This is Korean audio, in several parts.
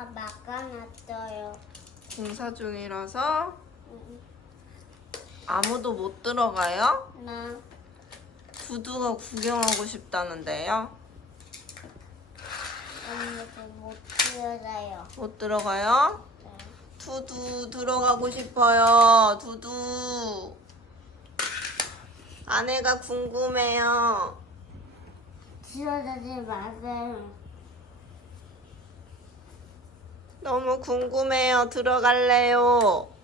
다 막아놨어요. 공사 중이라서 응, 아무도 못 들어가요? 나 두두가 구경하고 싶다는데요. 아무도 못 들어요. 못 들어가요? 네. 두두 들어가고 싶어요. 두두. 아내가 궁금해요. 들어가지 마세요. 너무 궁금해요. 들어갈래요.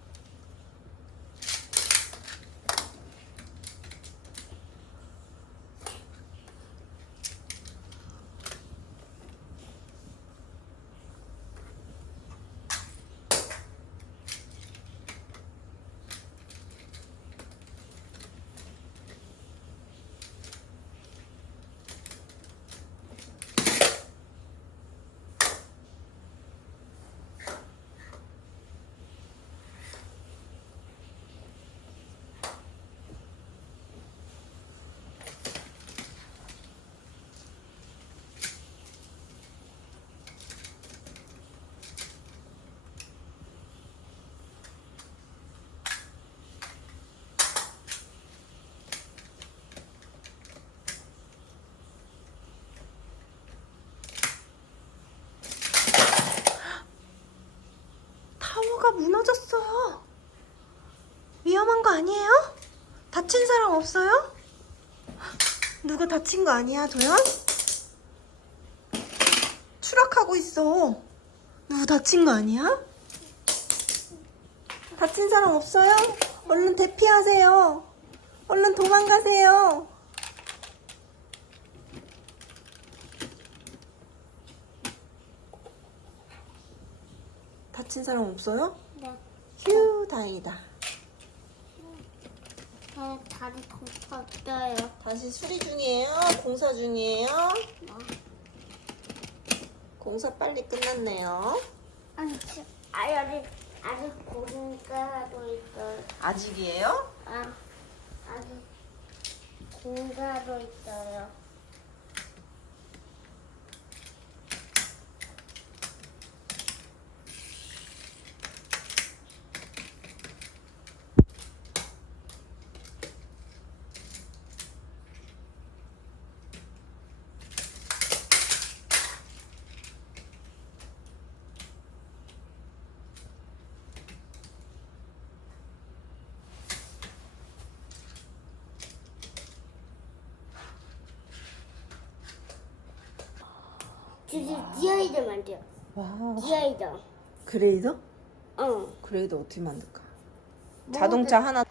무너졌어요. 위험한 거 아니에요? 다친 사람 없어요? 누가 다친 거 아니야, 도연? 추락하고 있어. 누구 다친 거 아니야? 다친 사람 없어요? 얼른 대피하세요. 얼른 도망가세요. 다친 사람 없어요? 네. 휴, 다행이다. 저 다리 덮었어요. 다시 수리 중이에요? 공사 중이에요? 뭐? 공사 빨리 끝났네요. 아니, 지- 아, 여기 아직 공사하고 있어요. 아직이에요? 아, 아직 공사하고 있어요. 주지 디아이드 만들어. 와. 디아이드. 그레이더? 응. 그레이더 어떻게 만들까? 뭐 자동차 하나.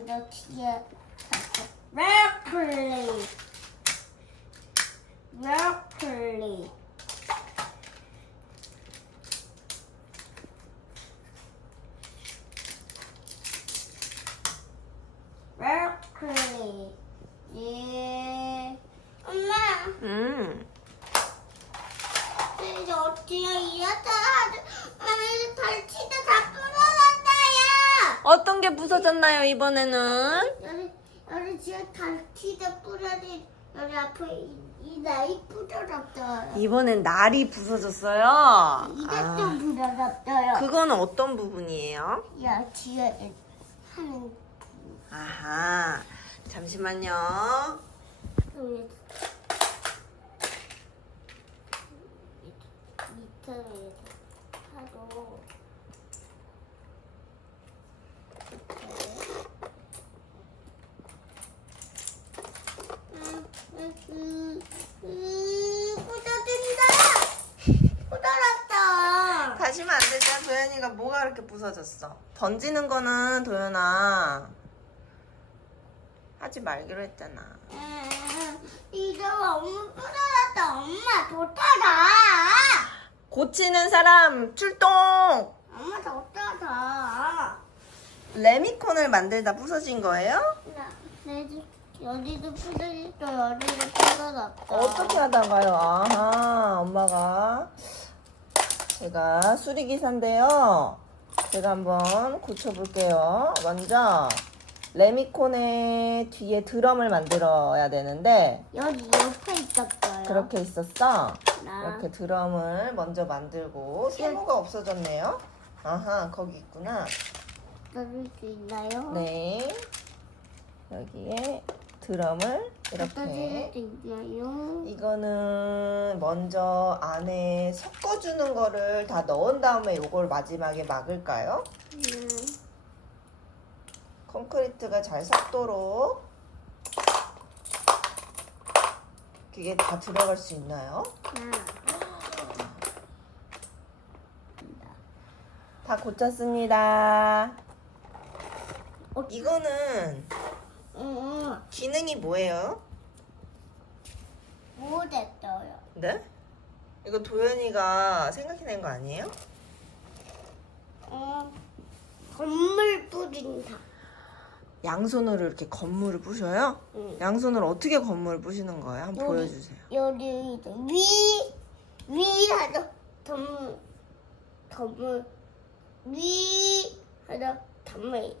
먼저 뒤에 브로콜리 브로콜리 브로콜리 예 엄마 음. 이제 어떻게 이었다 엄마 달치다 다 게 부서졌나요, 이번에는? 여기 여기 지금 달치다 뿌려진 여기 앞에 이, 이 나이 뿌려졌어요 이번엔 날이 부서졌어요. 이게 아, 좀 뿌려졌어요 그거는 어떤 부분이에요? 야 뒤에 하는 아하. 잠시만요. 그 이렇게 부서졌어? 던지는 거는 도연아 하지 말기로 했잖아. 음, 이거 엄마 부러졌다. 엄마 뒀다가. 고치는 사람 출동! 엄마 뒀다가. 레미콘을 만들다 부서진 거예요? 여기도 부서졌어. 여기도 부서졌어. 어떻게 하다가요? 아하, 엄마가 제가 수리기사인데요. 제가 한번 고쳐볼게요. 먼저 레미콘의 뒤에 드럼을 만들어야 되는데 여기 옆에 있었어요. 그렇게 있었어. 나. 이렇게 드럼을 먼저 만들고 세모가 없어졌네요. 아하, 거기 있구나. 넣을 수 있나요? 네. 여기에 드럼을 이렇게? 이거는 먼저 안에 섞어주는 거를 다 넣은 다음에 요걸 마지막에 막을까요? 음, 콘크리트가 잘 섞도록 그게 다 들어갈 수 있나요? 나. 다 고쳤습니다. 어, 이거는 음, 기능이 뭐예요? 뭐 됐어요? 네? 이거 도현이가 생각해낸 거 아니에요? 어, 건물 뿌린다. 양손으로 이렇게 건물을 부셔요? 응. 양손으로 어떻게 건물을 부시는 거예요? 한번 여기. 보여주세요. 여기 이제 위 위하다 덤 덤을 위하다 덤을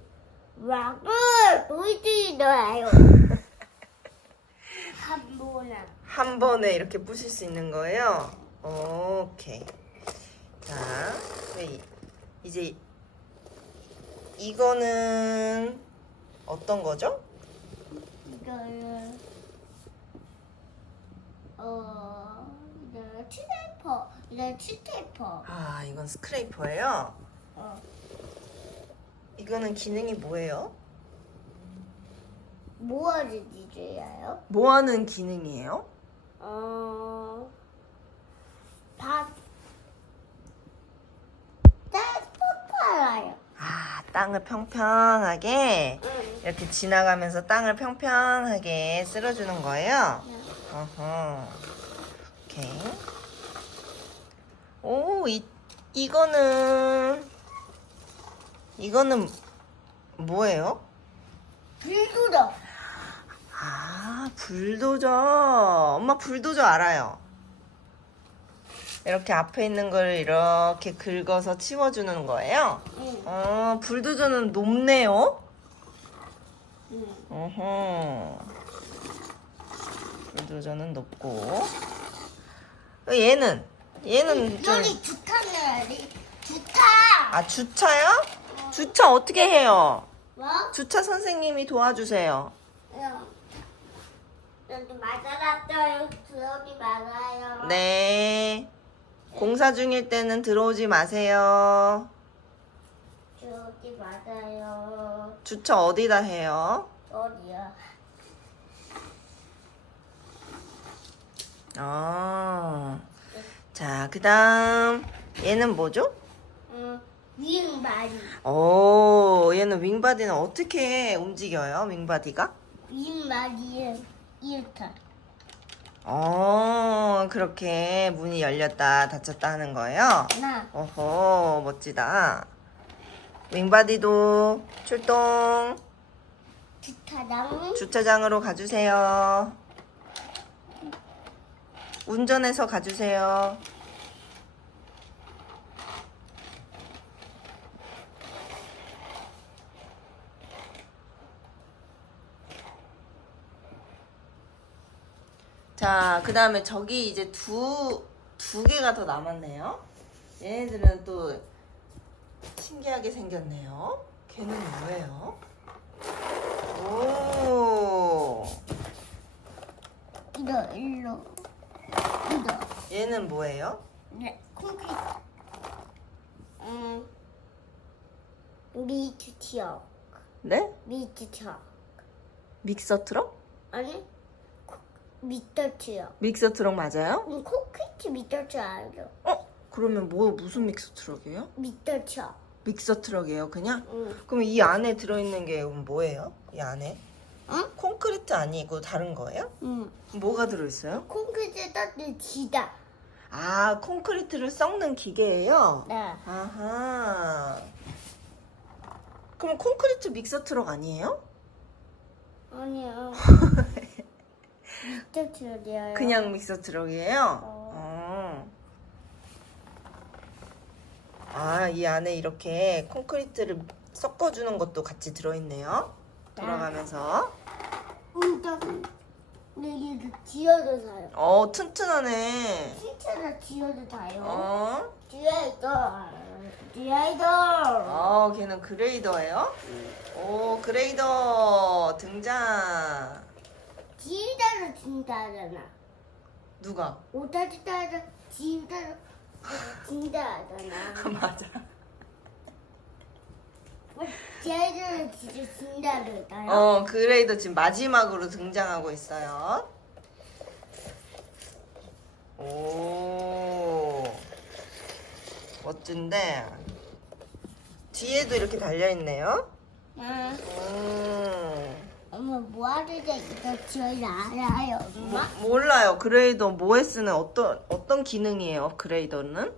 락을 보여드려요. 한 번에 한 번에 이렇게 부실 수 있는 거예요? 오케이. 자, 네, 이- 이제 이거는 어떤 거죠? 이거를 어 이거 티테이퍼 이거 티테이퍼 아, 이건 스크레이퍼예요. 어 이거는 기능이 뭐예요? 뭐하는 지주예요? 뭐 하는 기능이에요? 어, 밥, 떼포팔아요. 아, 땅을 평평하게 응. 이렇게 지나가면서 땅을 평평하게 쓸어주는 거예요. 어허. 오케이. 오, 이, 이거는, 이거는 뭐예요? 불도저. 아, 불도저. 엄마 불도저 알아요. 이렇게 앞에 있는 걸 이렇게 긁어서 치워주는 거예요. 응. 어, 불도저는 높네요. 응. 어허. 불도저는 높고. 어, 얘는? 얘는 좀. 여기 주차해야지. 주차. 아, 주차요? 주차 어떻게 해요? 뭐? 주차 선생님이 도와주세요. 응. 여기 맞아놨어요. 들어오지 말아요. 네. 공사 중일 때는 들어오지 마세요. 들어오지 말아요. 주차 어디다 해요? 어디야? 어. 자, 그 다음. 얘는 뭐죠? 응. 윙바디. 오, 얘는 윙바디는 어떻게 움직여요? 윙바디가? 윙바디는 이렇게. 어, 그렇게 문이 열렸다 닫혔다 하는 거예요? 하나. 오호, 멋지다. 윙바디도 출동. 주차장. 주차장으로 가주세요. 운전해서 가주세요. 자, 그 다음에 저기 이제 두, 두 개가 더 남았네요. 얘네들은 또 신기하게 생겼네요. 걔는 뭐예요? 오, 이거 일로. 이거. 얘는 뭐예요? 네. 콘크리트. 음. 미트 티어. 네? 미트 티어. 믹서 트럭? 아니. 미터 티어. 믹서 트럭 맞아요? 음, 콘크리트 미터 티어 알죠? 어? 그러면 뭐 무슨 믹서 트럭이에요? 미터 티어. 믹서 트럭이에요, 그냥? 응. 그럼 이 안에 들어있는 게 뭐예요? 이 안에? 응? 콘크리트 아니고 다른 거예요? 응. 뭐가 들어있어요? 콩크리트 따뜻 지다. 아, 콘크리트를 썩는 기계예요? 네. 아하. 그럼 콘크리트 믹서 트럭 아니에요? 아니요. 밑에 줄이에요. 그냥 믹서 트럭이에요? 어. 어. 아, 이 안에 이렇게 콘크리트를 섞어주는 것도 같이 들어있네요. 돌아가면서. 운전. 여기 지어도 사요. 어, 튼튼하네. 진짜로 지어도 사요. 어? 뒤에 있어. 어, 걔는 그레이더예요? 오, 그레이더 등장. 지휘자로 진다잖아. 누가? 오다지다로 지휘자로 진다잖아. 맞아. 지휘자로 진짜 진다잖아요. 어, 그레이더 지금 마지막으로 등장하고 있어요. 오, 멋진데. 뒤에도 이렇게 달려 있네요. 아, 음, 엄마 뭐 하는지 이거 제일 알아요, 엄마? 몰라요. 그레이더 뭐에 쓰는 어떤, 어떤 기능이에요, 그레이더는?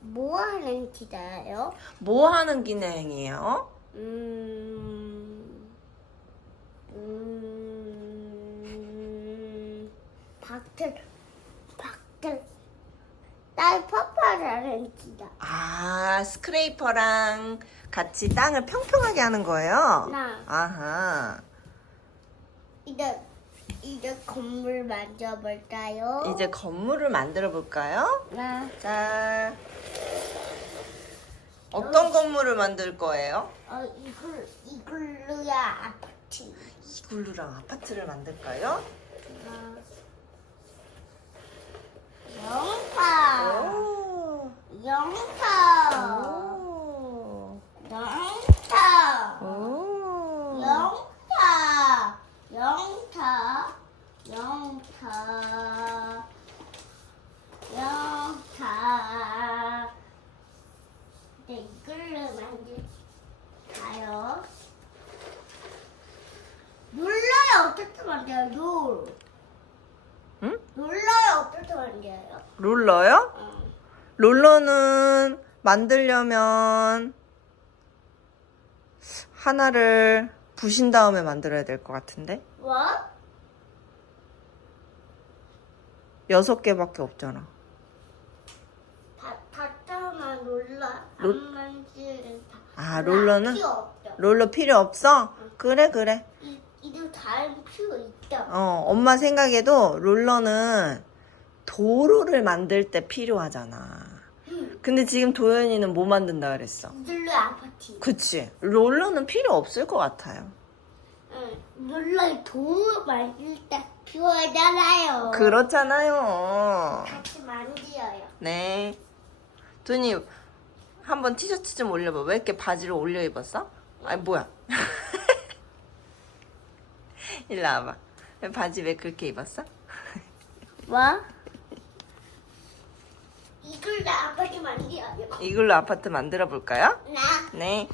뭐 하는 기다요? 뭐 하는 기능이에요? 음, 음, 박들, 박들, 딸 파파라는 기다. 아, 스크레이퍼랑 같이 땅을 평평하게 하는 거예요? 나 아하. 이제 이제 건물 만져볼까요? 이제 건물을 만들어 볼까요? 나 자, 어떤 건물을 만들 거예요? 어, 이글 이글루야 아파트. 이글루랑 아파트를 만들까요? 어. 영파, 오, 영파, 오, 영타, 오. 영타, 영타, 영타, 영타. 네, 이글루 만들까요? 눌러요 어떻게 만들어요? 룰. 응? 눌러요 어떻게 만들어요? 롤러요? 어. 롤러는 만들려면 하나를 부신 다음에 만들어야 될 것 같은데? 뭐? 여섯 개밖에 없잖아. 다, 다짜만 눌러 롤- 안 만지는 다. 아, 롤러는? 필요 없죠. 롤러 필요 없어? 그래, 그래. 이, 이도 다른 필요 있죠. 어, 엄마 생각에도 롤러는 도로를 만들 때 필요하잖아. 응. 근데 지금 도현이는 뭐 만든다 그랬어? 눌러 아파트. 그치. 롤러는 필요 없을 것 같아요. 응. 눌러 도우 만들 때 필요하잖아요. 그렇잖아요. 같이 만들어요. 네. 도현이 한번 티셔츠 좀 올려봐. 왜 이렇게 바지를 올려 입었어? 아니, 뭐야. 일로 와봐. 왜 바지 왜 그렇게 입었어? 뭐? 이걸 다 아파트 만들어요. 이걸로 아파트 만들어 볼까요? 나. 네.